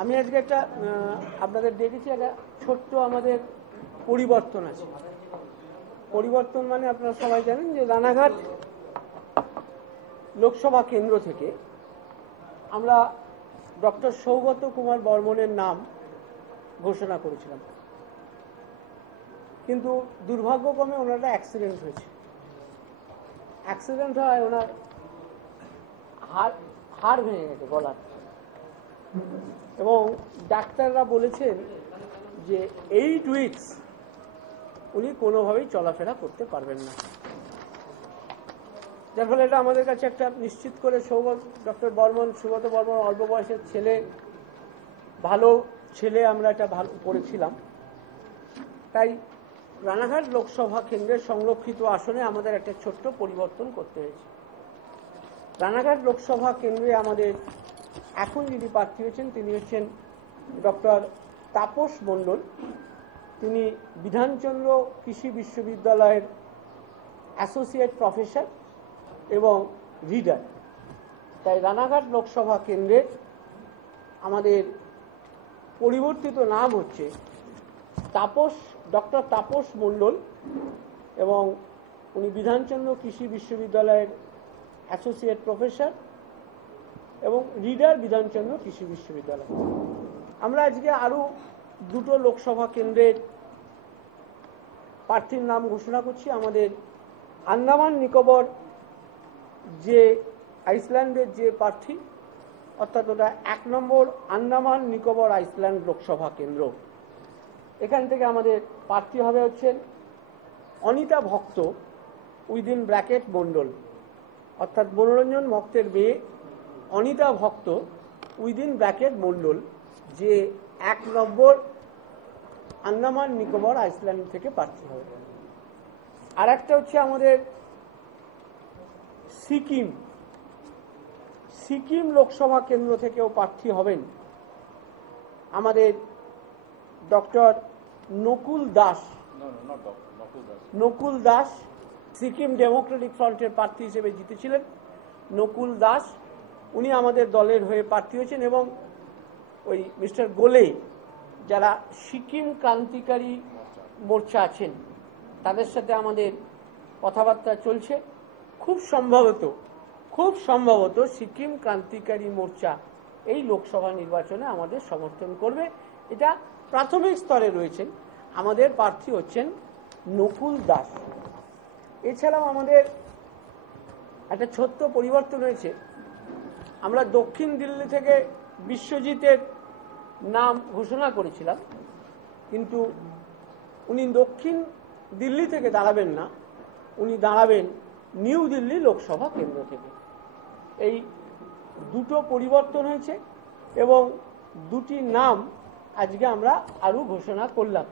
আমি আজকে একটা আপনাদের দেখেছি একটা ছোট্ট আমাদের পরিবর্তন আছে। পরিবর্তন মানে আপনারা সবাই জানেন যে রানাঘাট লোকসভা কেন্দ্র থেকে আমরা ডক্টর সৌগত কুমার বর্মনের নাম ঘোষণা করেছিলাম, কিন্তু দুর্ভাগ্যক্রমে ওনার একটা অ্যাক্সিডেন্ট হয়েছে। অ্যাক্সিডেন্ট হয় ওনার হাড় ভেঙে গেছে গলার, এবং ডাক্তাররা বলেছেন যে 8 উইকস উনি কোনোভাবেই চলাফেরা করতে পারবেন না। যার ফলে এটা আমাদের কাছে একটা নিশ্চিত করে ডক্টর সৌগত বর্মন অল্প বয়সের ছেলে, ভালো ছেলে, আমরা এটা ভালো করেছিলাম। তাই রানাঘাট লোকসভা কেন্দ্রের সংরক্ষিত আসনে আমাদের একটা ছোট্ট পরিবর্তন করতে হয়েছে। রানাঘাট লোকসভা কেন্দ্রে আমাদের এখন যিনি প্রার্থী হয়েছেন তিনি হচ্ছেন ডক্টর তাপস মণ্ডল। তিনি বিধানচন্দ্র কৃষি বিশ্ববিদ্যালয়ের অ্যাসোসিয়েট প্রফেসর এবং রিডার। তাই রানাঘাট লোকসভা কেন্দ্রের আমাদের পরিবর্তিত নাম হচ্ছে ডক্টর তাপস মণ্ডল, এবং উনি বিধানচন্দ্র কৃষি বিশ্ববিদ্যালয়ের অ্যাসোসিয়েট প্রফেসর এবং রিডার বিধানচন্দ্র কৃষি বিশ্ববিদ্যালয়। আমরা আজকে আরো দুটো লোকসভা কেন্দ্রের প্রার্থীর নাম ঘোষণা করছি। আমাদের আন্দামান নিকোবর যে আইসল্যান্ডের যে প্রার্থী, অর্থাৎ ওটা 1 নম্বর আন্দামান নিকোবর আইসল্যান্ড লোকসভা কেন্দ্র। এখান থেকে আমাদের প্রার্থী হবে হচ্ছেন অনিতা ভক্ত উইদিন ব্র্যাকেট মণ্ডল, অর্থাৎ মনোরঞ্জন ভক্তের মেয়ে অনিতা ভক্ত উইদিন ব্র্যাকেট মণ্ডল, যে 1 নম্বর আন্দামান নিকোবর আইসল্যান্ড থেকে প্রার্থী হবে। আর একটা হচ্ছে আমাদের সিকিম লোকসভা কেন্দ্র থেকেও প্রার্থী হবেন আমাদের ডক্টর নকুল দাস। সিকিম ডেমোক্রেটিক ফ্রন্টের প্রার্থী হিসেবে জিতেছিলেন নকুল দাস, উনি আমাদের দলের হয়ে প্রার্থী হয়েছেন। এবং ওই মিস্টার গোলে, যারা সিকিম ক্রান্তিকারী মোর্চা আছেন তাদের সাথে আমাদের কথাবার্তা চলছে। খুব সম্ভবত সিকিম ক্রান্তিকারী মোর্চা এই লোকসভা নির্বাচনে আমাদের সমর্থন করবে। এটা প্রাথমিক স্তরে রয়েছেন। আমাদের প্রার্থী হচ্ছেন নকুল দাস। এছাড়াও আমাদের একটা ছোট্ট পরিবর্তন হয়েছে। আমরা দক্ষিণ দিল্লি থেকে বিশ্বজিতের নাম ঘোষণা করেছিলাম, কিন্তু উনি দক্ষিণ দিল্লি থেকে দাঁড়াবেন না, উনি দাঁড়াবেন নিউ দিল্লি লোকসভা কেন্দ্র থেকে। এই দুটো পরিবর্তন হয়েছে এবং দুটি নাম আজকে আমরা আরো ঘোষণা করলাম।